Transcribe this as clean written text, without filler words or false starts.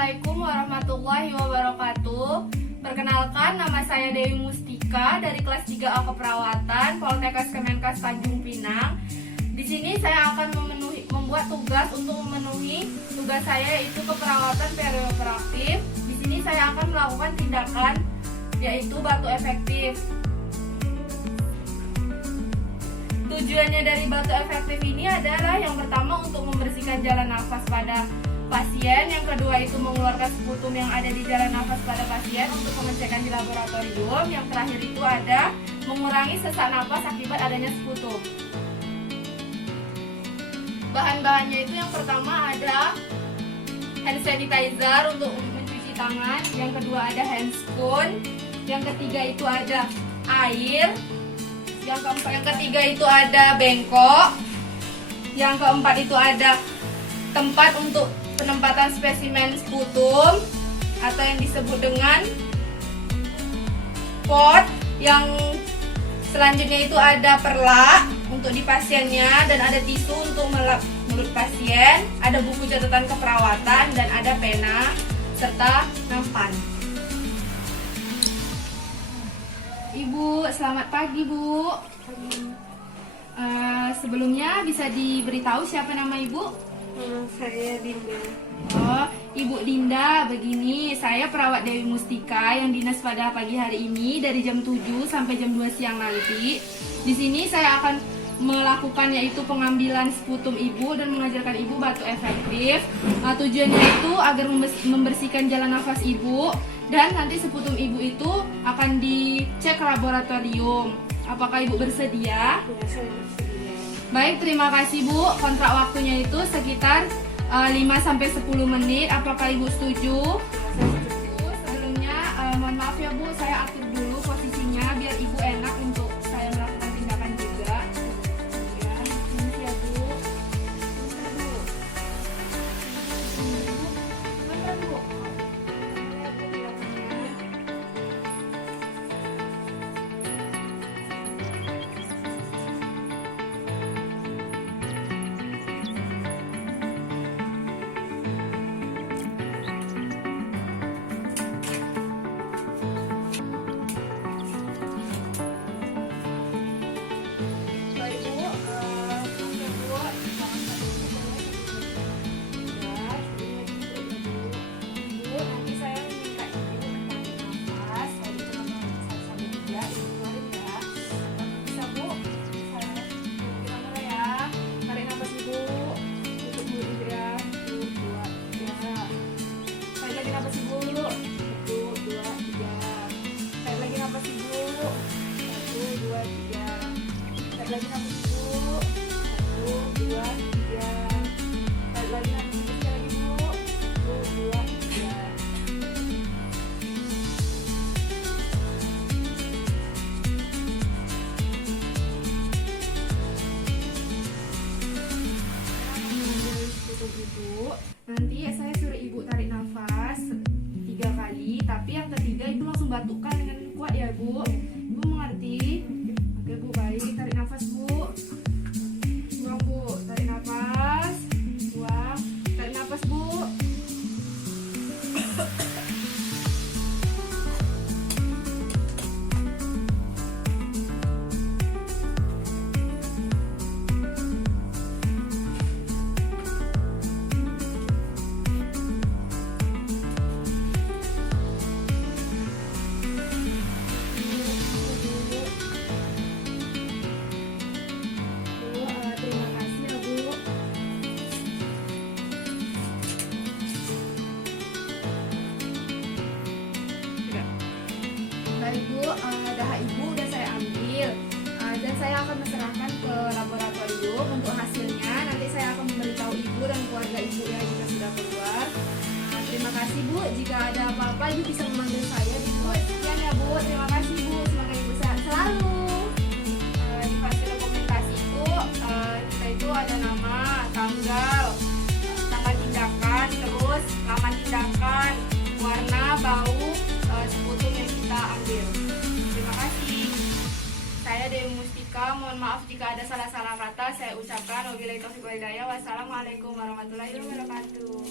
Assalamualaikum warahmatullahi wabarakatuh. Perkenalkan, nama saya Dewi Mustika dari kelas 3A Keperawatan Poltekkes Kemenkes Tanjung Pinang. Di sini saya akan membuat tugas untuk memenuhi tugas saya, yaitu keperawatan perioperatif. Di sini saya akan melakukan tindakan yaitu batu efektif. Tujuannya dari batu efektif ini adalah yang pertama untuk membersihkan jalan nafas pada pasien, yang kedua itu mengeluarkan sputum yang ada di jalan nafas pada pasien untuk pengecekan di laboratorium, yang terakhir itu ada mengurangi sesak nafas akibat adanya sputum. Bahan-bahannya itu yang pertama ada hand sanitizer untuk mencuci tangan, yang kedua ada hand spoon, yang ketiga itu ada air, yang ketiga itu ada bengkok, yang keempat itu ada tempat untuk penempatan spesimen sputum atau yang disebut dengan pot, yang selanjutnya itu ada perlak untuk di pasiennya, dan ada tisu untuk melap mulut pasien, ada buku catatan keperawatan, dan ada pena serta nampan. Ibu, selamat pagi Bu. Sebelumnya bisa diberitahu siapa nama Ibu? Saya Dinda. Oh, Ibu Dinda, begini, saya perawat Dewi Mustika yang dinas pada pagi hari ini dari jam 7 sampai jam 2 siang nanti. Di sini saya akan melakukan yaitu pengambilan sputum Ibu dan mengajarkan Ibu batu efektif. Tujuannya itu agar membersihkan jalan nafas Ibu, dan nanti sputum Ibu itu akan dicek ke laboratorium. Apakah Ibu bersedia? Ya, saya bersedia. Baik, terima kasih Bu. Kontrak waktunya itu sekitar 5-10 menit. Apakah Ibu setuju? Saya setuju. Sebelumnya mohon maaf ya Bu, saya atur dulu posisinya biar Ibu enak untuk saya melakukan tindakan juga. Ya, ini ya Bu. Bentar Bu. Lagi nafas Bu, 1, 2, 3. Tarik lagi nafas sekali lagi Bu, 1, 2, 3. Ibu, nanti saya suruh Ibu tarik nafas 3 kali, tapi yang ketiga Ibu langsung batukkan dengan kuat ya Bu. Ibu mengerti? Oke Bu, baik. Tarik nafas Bu. Buang Bu. Tarik nafas. Buang. Tarik nafas Bu. Ibu, dahak Ibu udah saya ambil, dan saya akan menyerahkan ke laboratorium untuk hasilnya. Nanti saya akan memberitahu Ibu dan keluarga Ibu yang jika sudah keluar. Terima kasih Bu, jika ada apa-apa Ibu bisa memanggil saya di Bu. Sekian ya Bu, terima kasih Bu, semoga Ibu sehat selalu. Di fase dokumentasi itu kita itu ada nama, tanggal tindakan, terus lama tindakan, warna, bau, sputum yang kita ambil. Terima kasih. Saya Dewi Mustika, mohon maaf jika ada salah-salah kata saya ucapkan. Wabillahi taufiq wal hidayah. Wassalamualaikum warahmatullahi wabarakatuh.